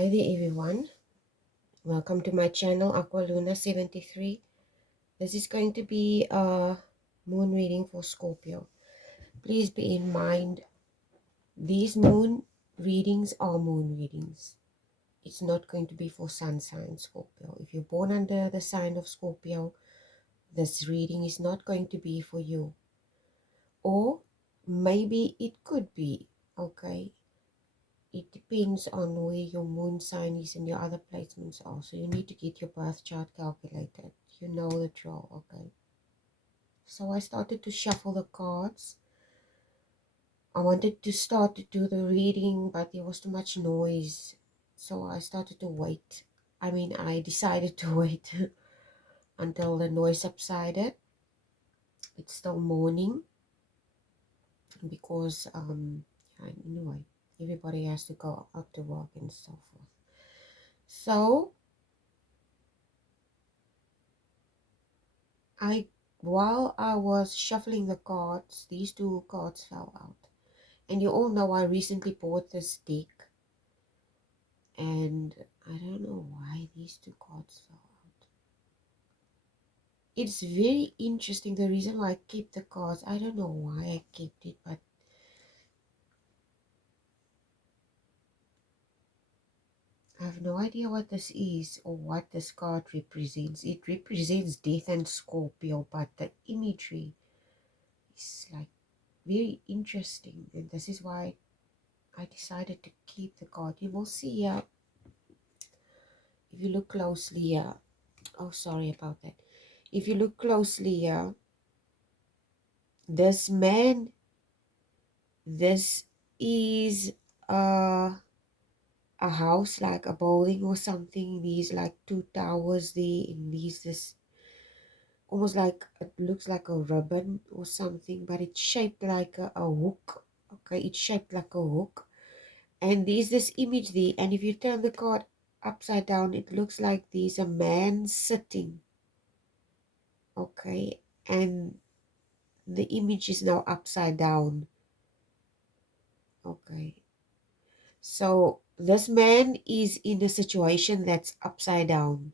Hi there everyone, welcome to my channel Aqualuna73. This is going to be a moon reading for Scorpio. Please be in mind, these moon readings are moon readings. It's not going to be for sun sign Scorpio. If you're born under the sign of Scorpio, this reading is not going to be for you. Or maybe it could be, okay? It depends on where your moon sign is and your other placements are. So you need to get your birth chart calculated. You know the drill, okay? So I started to shuffle the cards. I wanted to start to do the reading, but there was too much noise. So I started to wait. I decided to wait until the noise subsided. It's still morning because, anyway, everybody has to go out to work and so forth. So while I was shuffling the cards, these two cards fell out. And you all know I recently bought this deck. And I don't know why these two cards fell out. It's very interesting. The reason why I kept the cards, I don't know why I kept it, but I have no idea what this is or what this card represents. It represents death and Scorpio, but the imagery is like very interesting. And this is why I decided to keep the card. You will see here, if you look closely here, oh sorry about that, if you look closely here, this man, this is a house, like a building or something. These like two towers there, and these this almost like, it looks like a ribbon or something, but it's shaped like a hook. Okay, it's shaped like a hook, and there's this image there, and if you turn the card upside down, it looks like there's a man sitting. Okay, and the image is now upside down. Okay, so this man is in a situation that's upside down.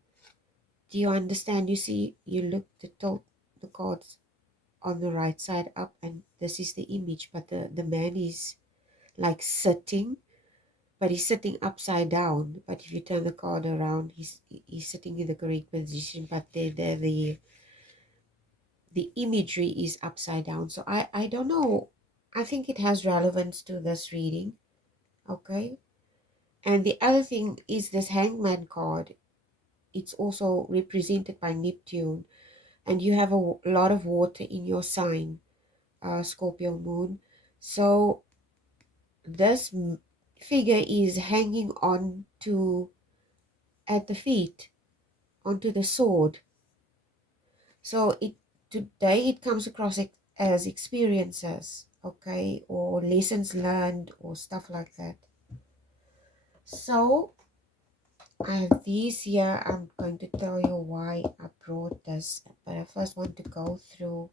Do you understand? You see, you look to tilt the cards on the right side up, and this is the image, but the man is like sitting, but he's sitting upside down. But if you turn the card around, he's sitting in the correct position, but the imagery is upside down. So I don't know. I think it has relevance to this reading. Okay. And the other thing is this Hangman card. It's also represented by Neptune. And you have a lot of water in your sign, Scorpio moon. So this figure is hanging on to, at the feet, onto the sword. So today it comes across as experiences, okay, or lessons learned or stuff like that. So I have these here. I'm going to tell you why I brought this, but I first want to go through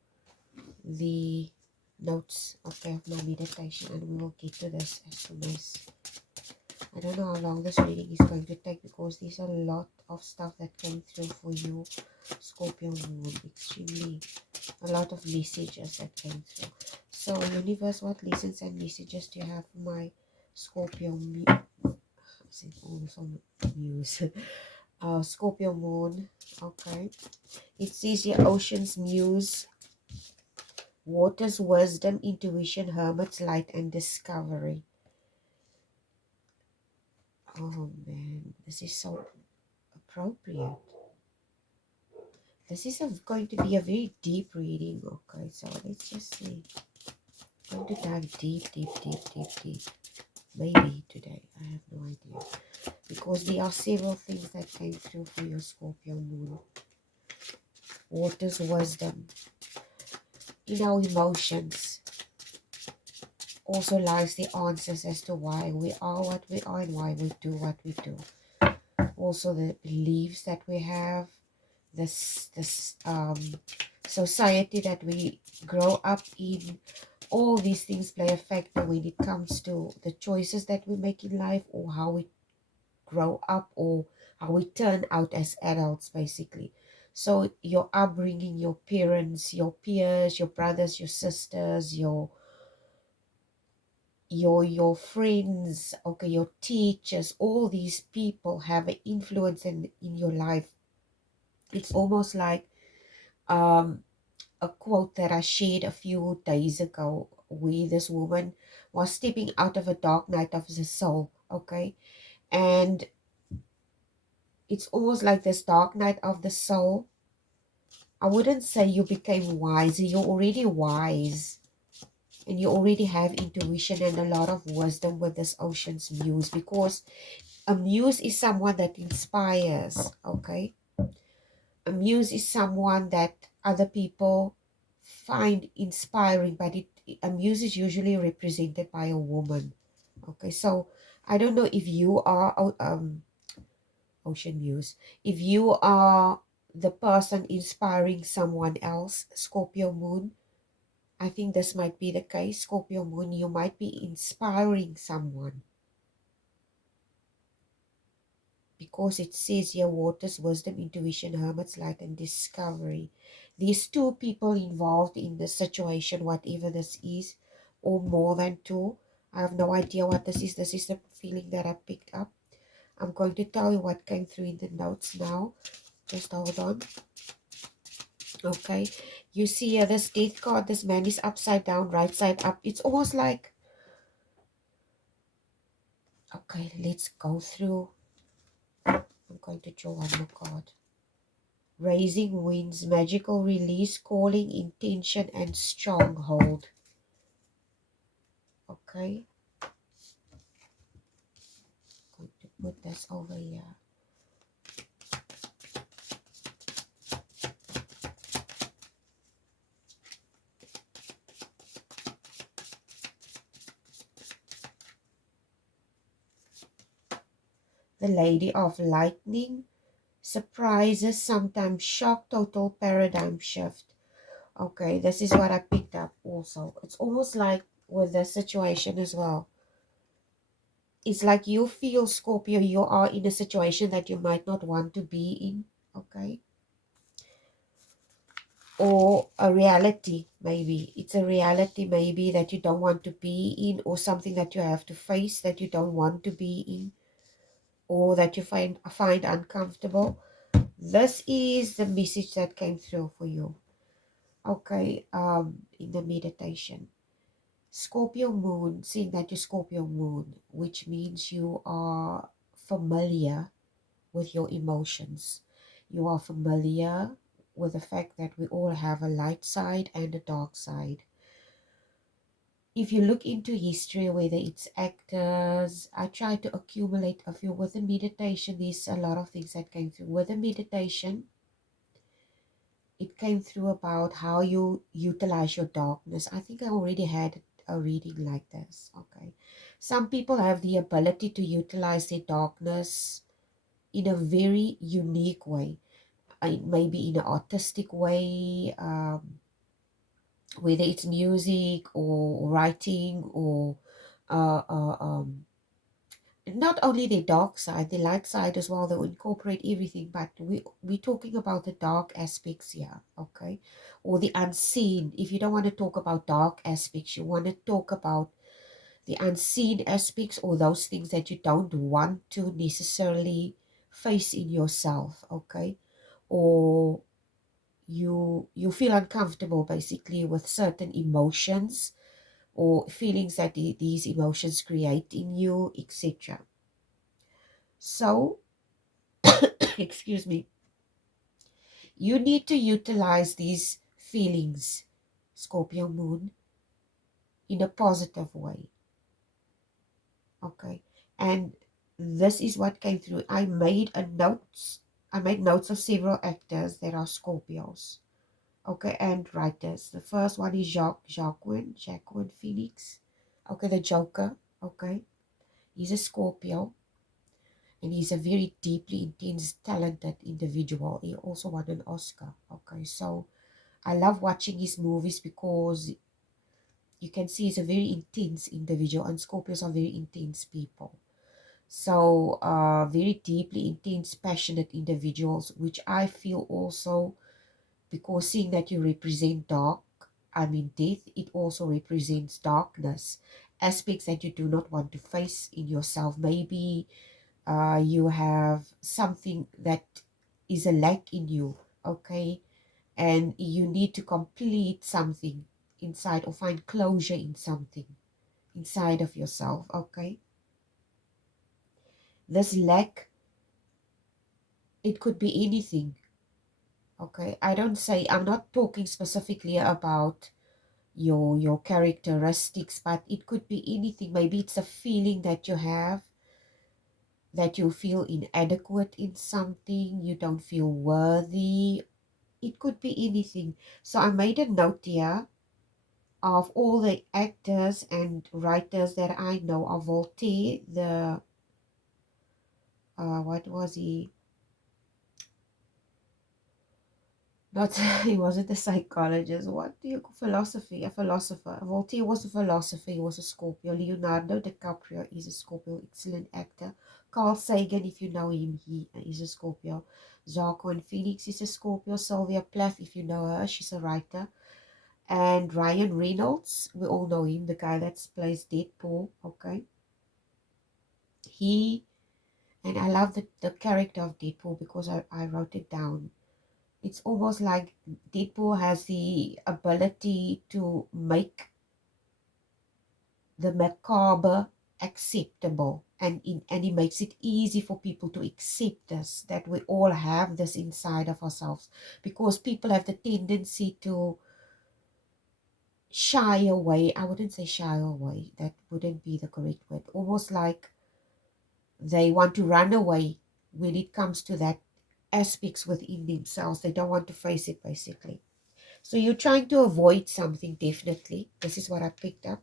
the notes, okay, of my meditation, and we will get to this as soon as, I don't know how long this reading is going to take, because there's a lot of stuff that came through for you, Scorpio moon. Extremely a lot of messages that came through. So universe, what lessons and messages do you have for my Scorpio muse? Scorpio moon. Okay, it says here, ocean's muse, water's wisdom, intuition, hermit's light, and discovery. Oh man, this is so appropriate. This is going to be a very deep reading. Okay, so let's just see. I'm going to dive deep. Maybe today, I have no idea, because there are several things that came through for your Scorpio moon. Water's wisdom. In our emotions also lies the answers as to why we are what we are and why we do what we do. Also the beliefs that we have, this society that we grow up in. All these things play a factor when it comes to the choices that we make in life, or how we grow up or how we turn out as adults, basically. So your upbringing, your parents, your peers, your brothers, your sisters, your friends, okay, your teachers, all these people have an influence in your life. It's almost like um a quote that I shared a few days ago, where this woman was stepping out of a dark night of the soul, okay? And it's almost like this dark night of the soul. I wouldn't say you became wiser, you're already wise. And you already have intuition and a lot of wisdom with this ocean's muse, because a muse is someone that inspires, okay? A muse is someone that other people find inspiring, but a muse is usually represented by a woman. Okay, so I don't know if you are ocean muse, if you are the person inspiring someone else, Scorpio moon. I think this might be the case. Scorpio moon, you might be inspiring someone, because it says here waters, wisdom, intuition, hermit's light, and discovery. These two people involved in the situation, whatever this is, or more than two. I have no idea what this is. This is the feeling that I picked up. I'm going to tell you what came through in the notes now. Just hold on. Okay. You see here this death card. This man is upside down, right side up. It's almost like, okay, let's go through. I'm going to draw one more card. Raising winds, magical release, calling, intention, and stronghold. Okay. Going to put this over here. The Lady of Lightning. Surprises, sometimes shock, total paradigm shift. Okay, this is what I picked up also. It's almost like with this situation as well. It's like you feel, Scorpio, you are in a situation that you might not want to be in. Okay. Or a reality, maybe. It's a reality, maybe, that you don't want to be in, or something that you have to face that you don't want to be in, or that you find uncomfortable. This is the message that came through for you. Okay, in the meditation. Scorpio moon, seeing that you're Scorpio moon, which means you are familiar with your emotions. You are familiar with the fact that we all have a light side and a dark side. If you look into history, whether it's actors, I try to accumulate a few. With the meditation, there's a lot of things that came through. With the meditation, it came through about how you utilize your darkness. I think I already had a reading like this. Okay. Some people have the ability to utilize their darkness in a very unique way. Maybe in an artistic way, whether it's music or writing or uh, uh, um, not only the dark side, the light side as well. They will incorporate everything, but we're talking about the dark aspects here, okay? Or the unseen. If you don't want to talk about dark aspects, you want to talk about the unseen aspects, or those things that you don't want to necessarily face in yourself, okay? Or you feel uncomfortable basically with certain emotions or feelings that these emotions create in you, etc. So excuse me, you need to utilize these feelings, Scorpio moon, in a positive way. Okay. And this is what came through. I made notes of several actors that are Scorpios. Okay, and writers. The first one is Jacqueline Phoenix. Okay, the Joker. Okay. He's a Scorpio, and he's a very deeply intense, talented individual. He also won an Oscar. Okay, so I love watching his movies because you can see he's a very intense individual, and Scorpios are very intense people. So very deeply intense, passionate individuals, which I feel also, because seeing that you represent dark, I mean death, it also represents darkness, aspects that you do not want to face in yourself. Maybe you have something that is a lack in you, okay, and you need to complete something inside, or find closure in something inside of yourself, okay. This lack, it could be anything, okay. I'm not talking specifically about your characteristics, but it could be anything. Maybe it's a feeling that you have, that you feel inadequate in something, you don't feel worthy. It could be anything. So I made a note here of all the actors and writers that I know. Of Voltaire, the what was he, not he wasn't a psychologist, what do you call, philosophy, a philosopher. Voltaire was a philosopher, he was a Scorpio. Leonardo DiCaprio is a Scorpio, excellent actor. Carl Sagan, if you know him, he is a Scorpio. Joaquin Phoenix is a Scorpio. Sylvia Plath, if you know her, she's a writer. And Ryan Reynolds, we all know him, the guy that plays Deadpool, okay. He, and I love the character of Deadpool because I wrote it down. It's almost like Deadpool has the ability to make the macabre acceptable, and he makes it easy for people to accept this, that we all have this inside of ourselves, because people have the tendency to shy away. I wouldn't say shy away, that wouldn't be the correct word. Almost like they want to run away when it comes to that aspects within themselves. They don't want to face it, basically. So you're trying to avoid something, definitely. This is what I picked up.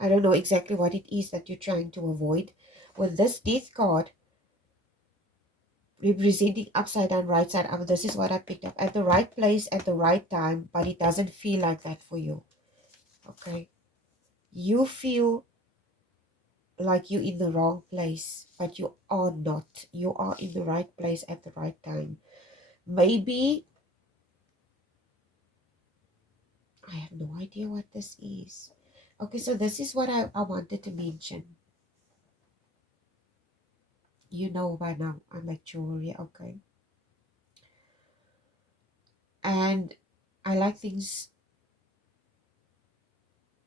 I don't know exactly what it is that you're trying to avoid. With this death card representing upside down, right side up, this is what I picked up. At the right place, at the right time, but it doesn't feel like that for you. Okay. You feel like you're in the wrong place, but you are not. You are in the right place at the right time. Maybe, I have no idea what this is. Okay, so this is what I wanted to mention. You know by now, I make jewelry, okay? And I like things,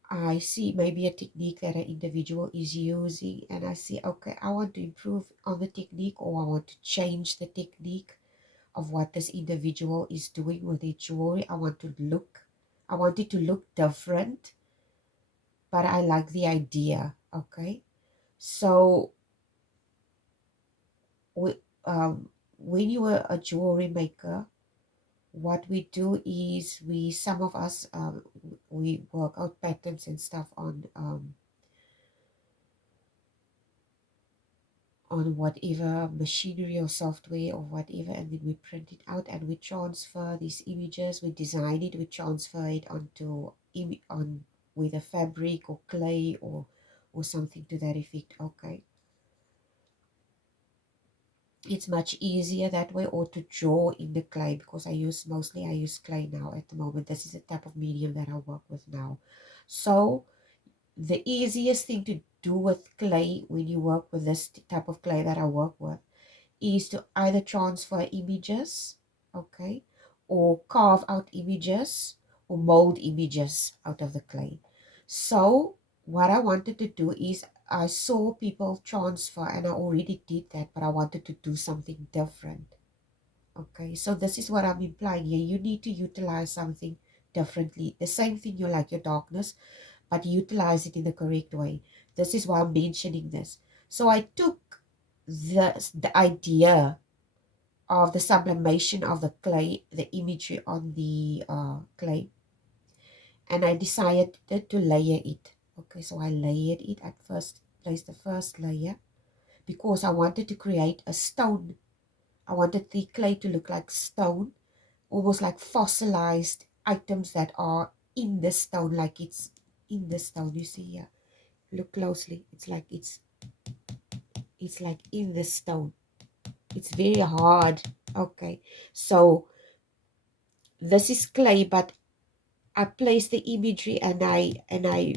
I see maybe a technique that an individual is using, and I see, okay, I want to improve on the technique, or I want to change the technique of what this individual is doing with their jewelry. I want it to look different, but I like the idea, okay? So we, when you are a jewelry maker, what we do is some of us, we work out patterns and stuff on whatever machinery or software or whatever, and then we print it out and we transfer these images, we design it, we transfer it onto on with a fabric or clay or something to that effect, okay. It's much easier that way, or to draw in the clay, because I use clay now at the moment. This is the type of medium that I work with now. So the easiest thing to do with clay, when you work with this type of clay that I work with, is to either transfer images, okay, or carve out images, or mold images out of the clay. So what I wanted to do is, I saw people transfer and I already did that, but I wanted to do something different. Okay, so this is what I'm implying here. You need to utilize something differently. The same thing, you like your darkness, but utilize it in the correct way. This is why I'm mentioning this. So I took the idea of the sublimation of the clay, the imagery on the clay, and I decided to layer it. Okay, so I layered it at first, placed the first layer, because I wanted to create a stone. I wanted the clay to look like stone, almost like fossilized items that are in the stone, like it's in the stone, you see here. Look closely. It's like in the stone. It's very hard. Okay. So this is clay, but I placed the imagery and I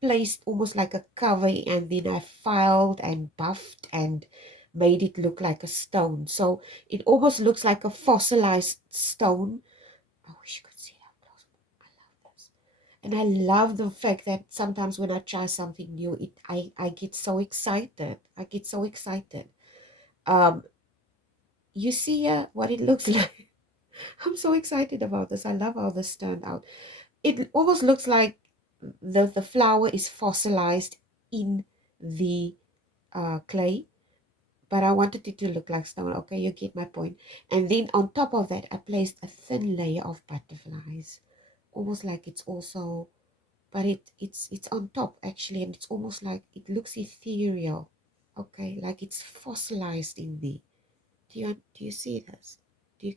placed almost like a cover, and then I filed and buffed and made it look like a stone. So it almost looks like a fossilized stone. I wish you could see it up close. I love this. And I love the fact that sometimes when I try something new, I get so excited. I get so excited. Um, you see what it looks like. I'm so excited about this. I love how this turned out. It almost looks like the flower is fossilized in the clay, but I wanted it to look like stone. Okay, you get my point. And then on top of that, I placed a thin layer of butterflies, almost like it's also, but it's on top actually, and it's almost like it looks ethereal. Okay, like it's fossilized in there. Do you see this?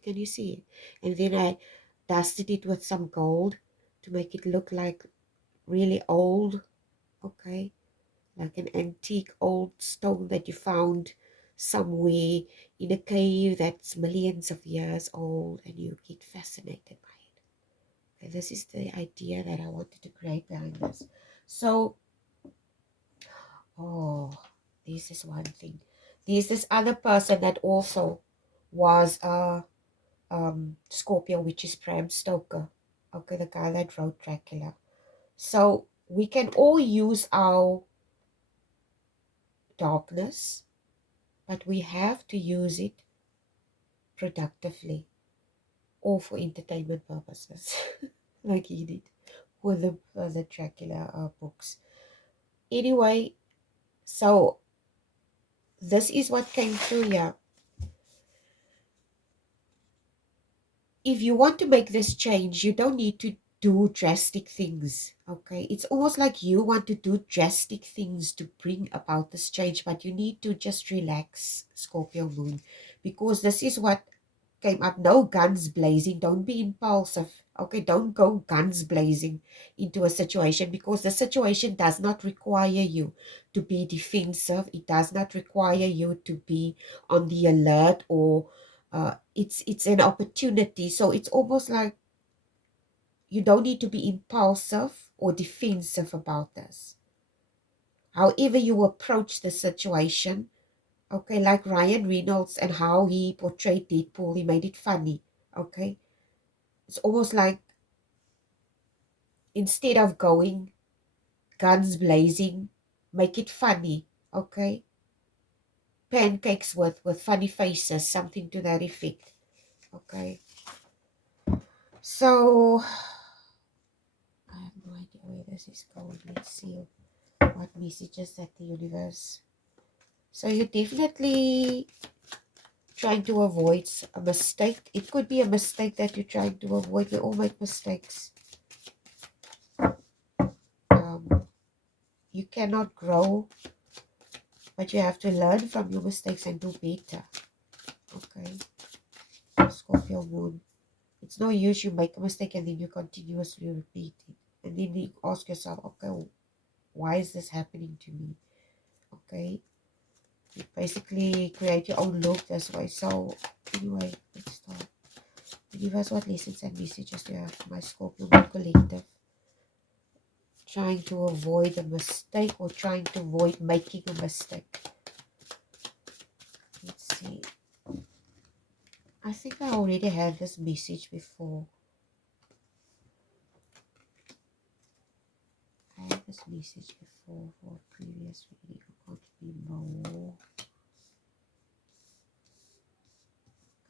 Can you see it? And then I dusted it with some gold to make it look like really old. Okay, like an antique old stone that you found somewhere in a cave that's millions of years old, and you get fascinated by it. Okay, this is the idea that I wanted to create behind this. So, oh, this is one thing. There's this other person that also was a Scorpio, which is Bram Stoker. Okay, the guy that wrote Dracula. So we can all use our darkness, but we have to use it productively or for entertainment purposes, like he did with the Dracula books. Anyway, so this is what came through here. If you want to make this change, you don't need to do drastic things. Okay, it's almost like you want to do drastic things to bring about this change, but you need to just relax, Scorpio moon, because this is what came up. No guns blazing. Don't be impulsive. Okay, don't go guns blazing into a situation, because the situation does not require you to be defensive. It does not require you to be on the alert, or it's an opportunity. So it's almost like you don't need to be impulsive or defensive about this. However you approach the situation, okay, like Ryan Reynolds and how he portrayed Deadpool, he made it funny. Okay, it's almost like instead of going guns blazing, make it funny. Okay, pancakes with funny faces, something to that effect. Okay, so I have no idea where this is going. Let's see what messages that the universe. So you're definitely trying to avoid a mistake. It could be a mistake that you're trying to avoid. We all make mistakes. You cannot grow, but you have to learn from your mistakes and do better. Okay, Scorpio moon. It's no use you make a mistake and then you continuously repeat it. And then you ask yourself, okay, why is this happening to me? Okay, you basically create your own loop this way. So anyway, let's start. Universe, what lessons and messages do you have for my Scorpio moon collective? Trying to avoid a mistake or trying to avoid making a mistake? Let's see. I think I already had this message before. I had this message before for a previous reading. I can't remember.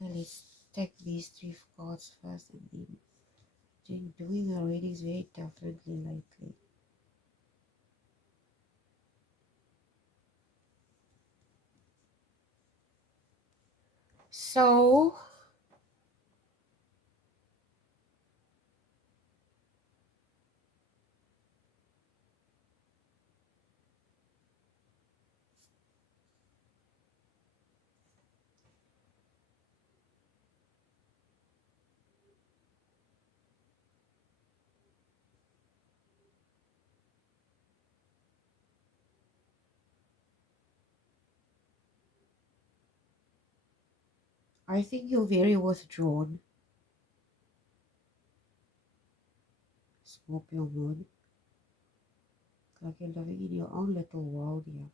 Okay, let's take these three cards first, and then doing the readings very differently lately. So I think you're very withdrawn, Scorpio moon. Like you're living in your own little world here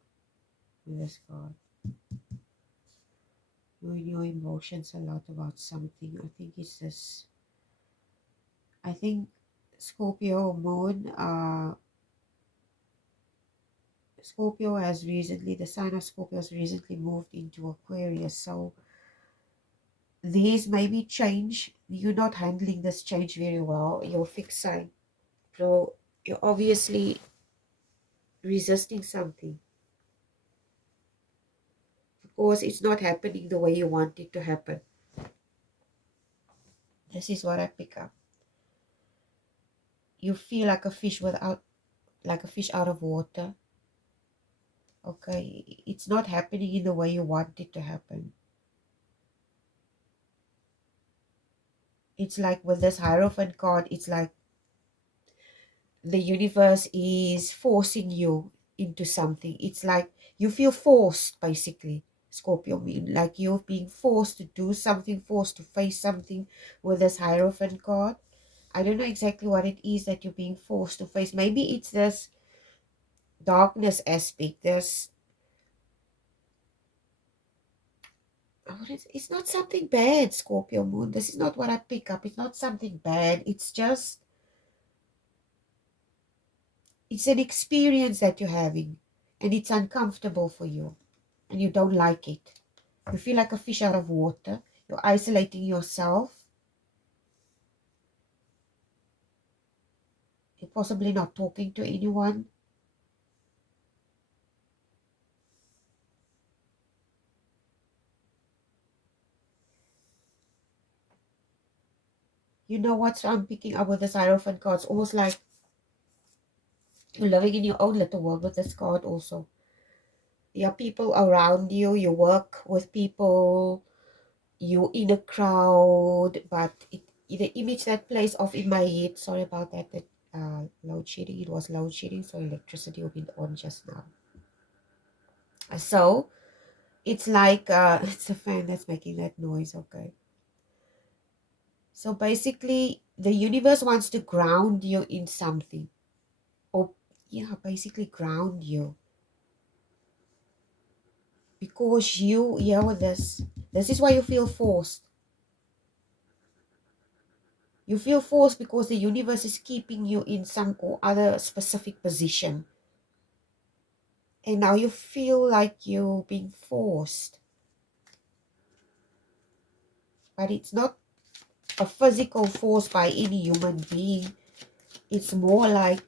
with this card. You're in your emotions a lot about something. I think it's this. I think Scorpio moon, Scorpio has recently, the sign of Scorpio has recently moved into Aquarius. So there's maybe change. You're not handling this change very well. Your fixed sign. So you're obviously resisting something because it's not happening the way you want it to happen. This is what I pick up. You feel like a fish like a fish out of water. Okay, it's not happening in the way you want it to happen. It's like with this Hierophant card, it's like the universe is forcing you into something. It's like you feel forced, basically, Scorpio mean. Like you're being forced to do something, forced to face something with this Hierophant card. I don't know exactly what it is that you're being forced to face. Maybe it's this darkness aspect, this it's not something bad, Scorpio moon. This is not what I pick up. It's not something bad. It's just, it's an experience that you're having and it's uncomfortable for you and you don't like it. You feel like a fish out of water. You're isolating yourself. You're possibly not talking to anyone. You know what I'm picking up with this Hierophant card? It's almost like you're living in your own little world with this card also. There are people around you. You work with people. You're in a crowd, but the image that plays off in my head, sorry about that, load shedding, it was load shedding, so electricity went on just now. So it's like, it's the fan that's making that noise, okay. So basically, the universe wants to ground you in something, or yeah, basically ground you, because you, yeah, with this is why you feel forced. You feel forced because the universe is keeping you in some or other specific position. And now you feel like you're being forced. But it's not a physical force by any human being. It's more like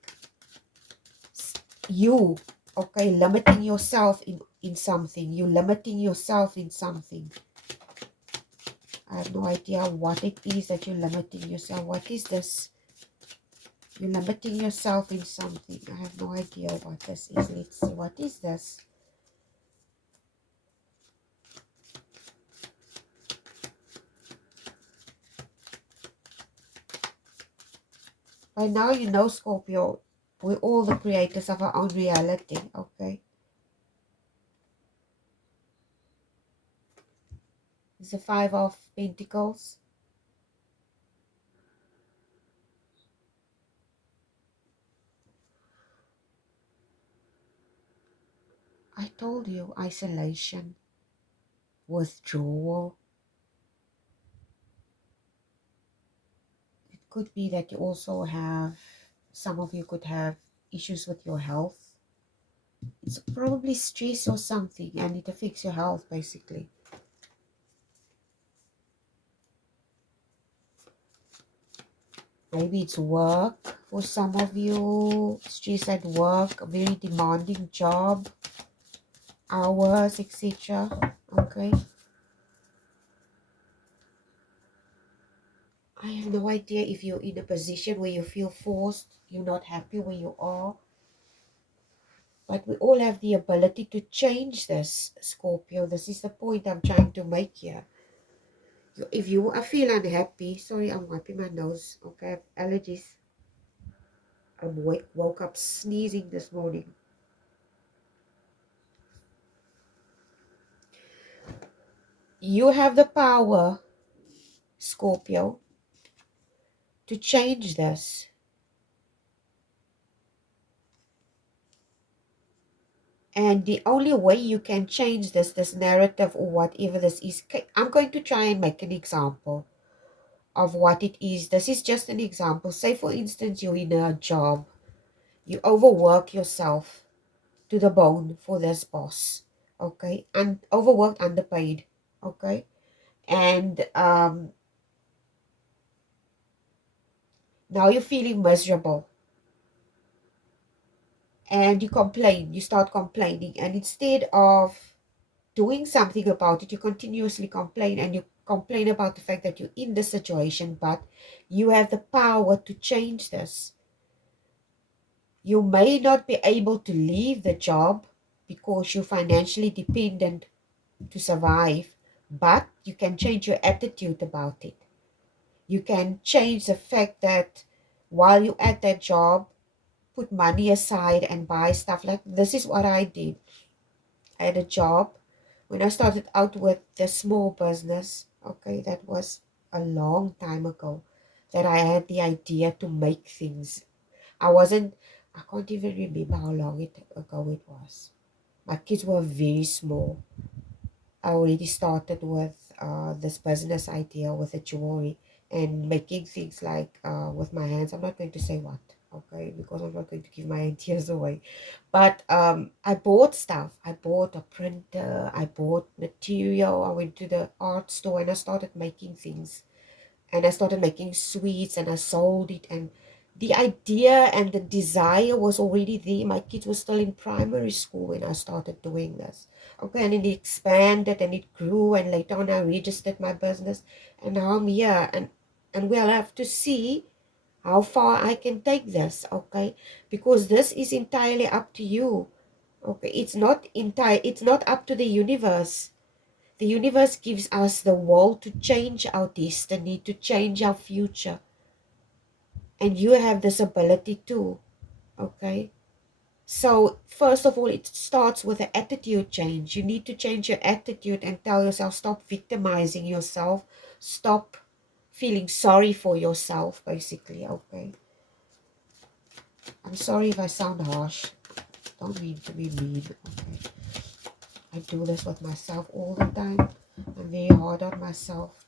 you, okay, limiting yourself in something. You're limiting yourself in something. I have no idea what it is that you're limiting yourself. What is this? You're limiting yourself in something. I have no idea what this is. Let's see. What is this? By now you know, Scorpio, we're all the creators of our own reality, okay? It's the Five of Pentacles. I told you, isolation, withdrawal. It could be that you also have, some of you could have issues with your health. It's probably stress or something, and it affects your health, basically. Maybe it's work for some of you, stress at work, a very demanding job, hours, etc. Okay. I have no idea if you're in a position where you feel forced, you're not happy where you are. But we all have the ability to change this, Scorpio. This is the point I'm trying to make here. If you feel unhappy, sorry, I'm wiping my nose. Okay, I have allergies. I woke up sneezing this morning. You have the power, Scorpio, to change this. And the only way you can change this narrative or whatever this is, I'm going to try and make an example of what it is. This is just an example. Say, for instance, you're in a job. You overwork yourself to the bone for this boss, okay? And overworked, underpaid, okay? And now you're feeling miserable. And you complain. You start complaining. And instead of doing something about it, you continuously complain, and you complain about the fact that you're in this situation, but you have the power to change this. You may not be able to leave the job because you're financially dependent to survive, but you can change your attitude about it. You can change the fact that while you're at that job, put money aside and buy stuff. Like, this is what I did. I had a job when I started out with the small business. Okay, that was a long time ago that I had the idea to make things. I can't even remember how long ago it was. My kids were very small. I already started with this business idea with the jewelry and making things like with my hands. I'm not going to say what, okay, because I'm not going to give my ideas away. But I bought stuff. I bought a printer. I bought material. I went to the art store and I started making things. And I started making sweets and I sold it. And the idea and the desire was already there. My kids were still in primary school when I started doing this. Okay, and it expanded and it grew, and later on I registered my business, and now I'm here, and we'll have to see how far I can take this, okay? Because this is entirely up to you. Okay, it's not up to the universe. The universe gives us the will to change our destiny, to change our future. And you have this ability too, okay? So, first of all, it starts with an attitude change. You need to change your attitude and tell yourself, stop victimizing yourself. Stop feeling sorry for yourself, basically, okay? I'm sorry if I sound harsh. Don't mean to be mean, okay? I do this with myself all the time. I'm very hard on myself.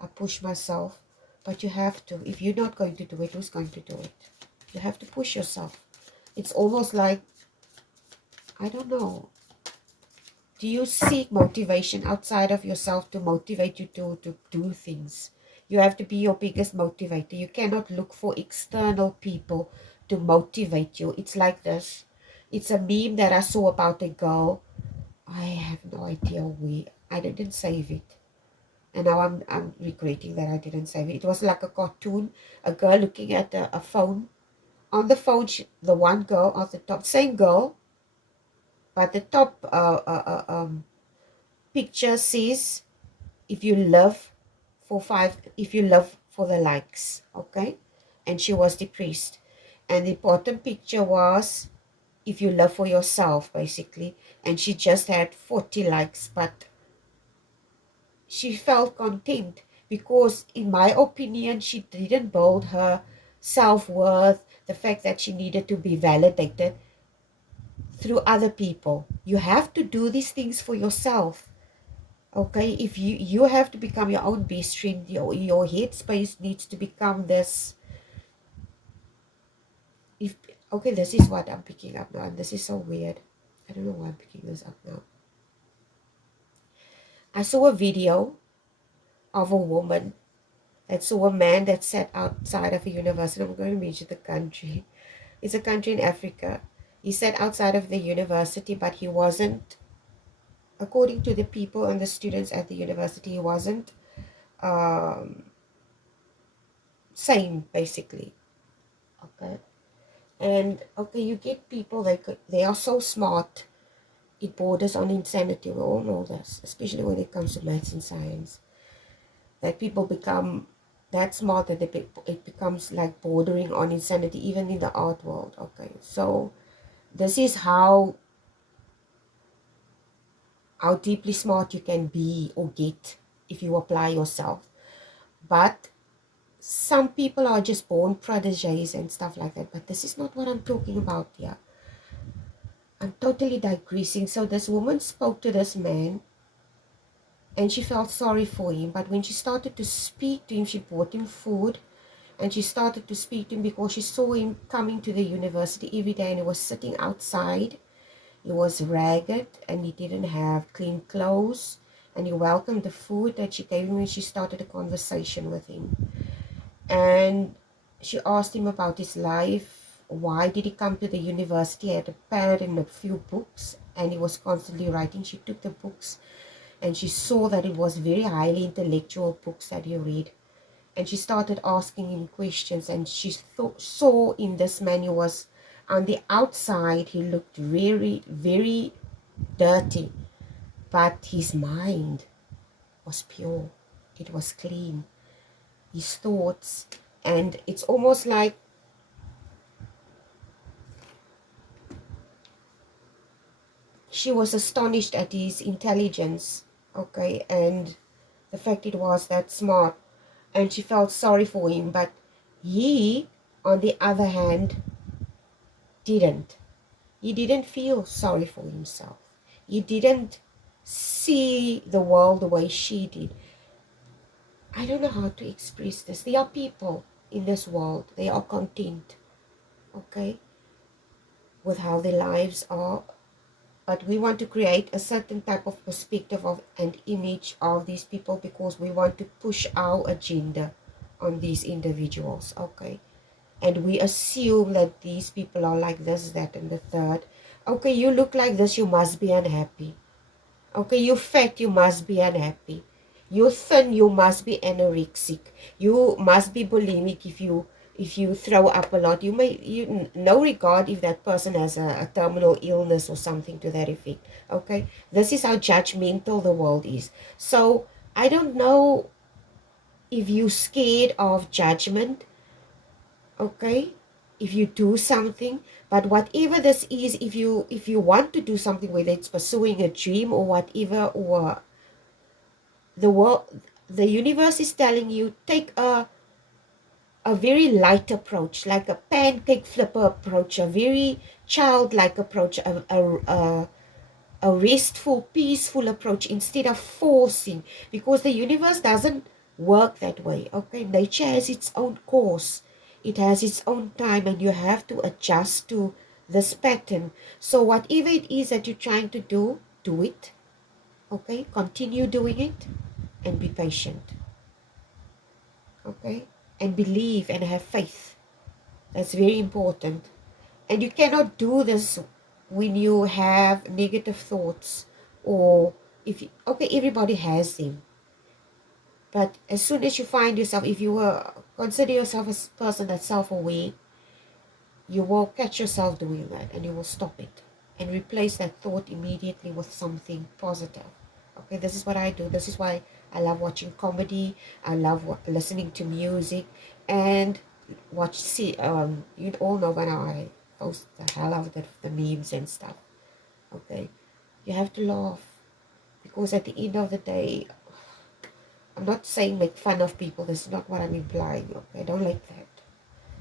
I push myself. But you have to. If you're not going to do it, who's going to do it? You have to push yourself. It's almost like, I don't know. Do you seek motivation outside of yourself to motivate you to do things? You have to be your biggest motivator. You cannot look for external people to motivate you. It's like this. It's a meme that I saw about a girl. I have no idea where. I didn't save it. And now I'm regretting that I didn't save it. It was like a cartoon, a girl looking at a phone. On the phone, the one girl on the top, same girl, but the top picture says, if you love if you love for the likes, okay? And she was depressed. And the bottom picture was, if you love for yourself, basically. And she just had 40 likes, but she felt content because, in my opinion, she didn't build her self-worth, the fact that she needed to be validated through other people. You have to do these things for yourself. Okay, if you have to become your own best friend, your headspace needs to become this. If Okay, this is what I'm picking up now, and this is so weird. I don't know why I'm picking this up now. I saw a video of a woman that saw a man that sat outside of a university. I'm going to mention the country. It's a country in Africa. He sat outside of the university, but he wasn't, according to the people and the students at the university, he wasn't um, sane, basically. Okay. And okay, you get people, they are so smart, it borders on insanity. We all know this, especially when it comes to maths and science. That people become that smart that it becomes like bordering on insanity, even in the art world. Okay, so this is how how deeply smart you can be or get if you apply yourself. But some people are just born proteges and stuff like that. But this is not what I'm talking about here. I'm totally digressing. So this woman spoke to this man and she felt sorry for him. But when she started to speak to him, she bought him food. And she started to speak to him because she saw him coming to the university every day and he was sitting outside. He was ragged and he didn't have clean clothes. And he welcomed the food that she gave him and she started a conversation with him. And she asked him about his life. Why did he come to the university? He had a pad and a few books and he was constantly writing. She took the books and she saw that it was very highly intellectual books that he read. And she started asking him questions and she saw in this man, he was on the outside, he looked very, very dirty, but his mind was pure. It was clean. His thoughts, and it's almost like she was astonished at his intelligence, okay, and the fact it was that smart, and she felt sorry for him. But he, on the other hand, didn't. He didn't feel sorry for himself. He didn't see the world the way she did. I don't know how to express this. There are people in this world, they are content, okay, with how their lives are. But we want to create a certain type of perspective of and image of these people because we want to push our agenda on these individuals, okay? And we assume that these people are like this, that, and the third. Okay, you look like this, you must be unhappy. Okay, you're fat, you must be unhappy. You're thin, you must be anorexic. You must be bulimic if you throw up a lot. No regard if that person has a terminal illness or something to that effect. Okay, this is how judgmental the world is. So I don't know if you're scared of judgment, okay, if you do something, but whatever this is, if you want to do something, whether it's pursuing a dream or whatever, or the world, the universe is telling you, take a very light approach, like a pancake flipper approach, a very childlike approach, a restful, peaceful approach instead of forcing, because the universe doesn't work that way. Okay, nature has its own course, it has its own time, and you have to adjust to this pattern. So whatever it is that you're trying to do it. Okay, continue doing it and be patient. Okay, and believe and have faith. That's very important. And you cannot do this when you have negative thoughts, or if you, okay, everybody has them. But as soon as you find yourself, if you consider yourself as a person that's self-aware, you will catch yourself doing that and you will stop it and replace that thought immediately with something positive. Okay, this is what I do. This is why I love watching comedy. I love listening to music and you all know when I post the hell out of the memes and stuff. Okay, you have to laugh because at the end of the day, I'm not saying make fun of people. This is not what I'm implying. Okay, I don't like that.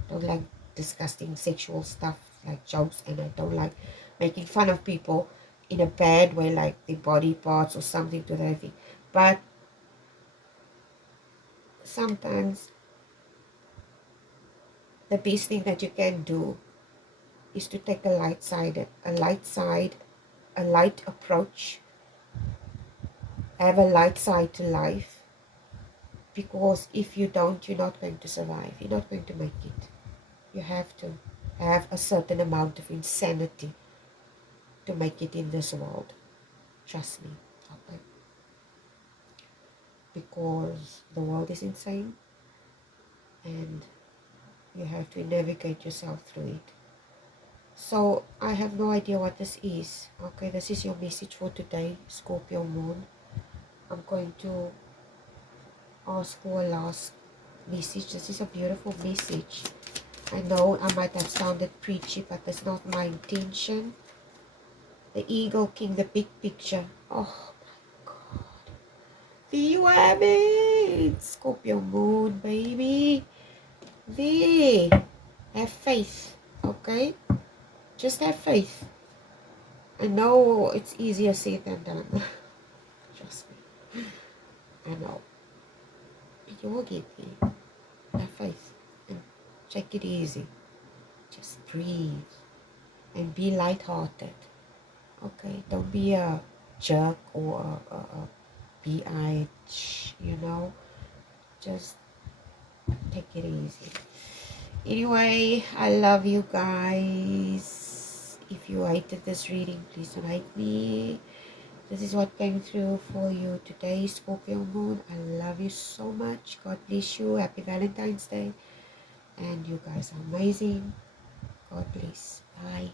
Don't like disgusting sexual stuff like jokes, and I don't like making fun of people in a bad way, like their body parts or something to that effect. But sometimes the best thing that you can do is to take a light approach, have a light side to life, because if you don't, you're not going to survive. You're not going to make it. You have to have a certain amount of insanity to make it in this world. Trust me. Okay? Because the world is insane and you have to navigate yourself through it. So I have no idea what this is. Okay, this is your message for today, Scorpio moon. I'm going to ask for a last message. This is a beautiful message. I know I might have sounded preachy, but that's not my intention. The Eagle King, the big picture. Oh my God. There you have it. Scorpio moon, baby. There. Have faith, okay? Just have faith. I know it's easier said than done. Trust me. I know. But you will get there. Have faith. And take it easy. Just breathe. And be lighthearted. Okay? Don't be a jerk or a bitch, you know? Just take it easy. Anyway, I love you guys. If you hated this reading, please don't hate me. This is what came through for you today, Scorpio Moon. I love you so much. God bless you. Happy Valentine's Day. And you guys are amazing. God bless. Bye.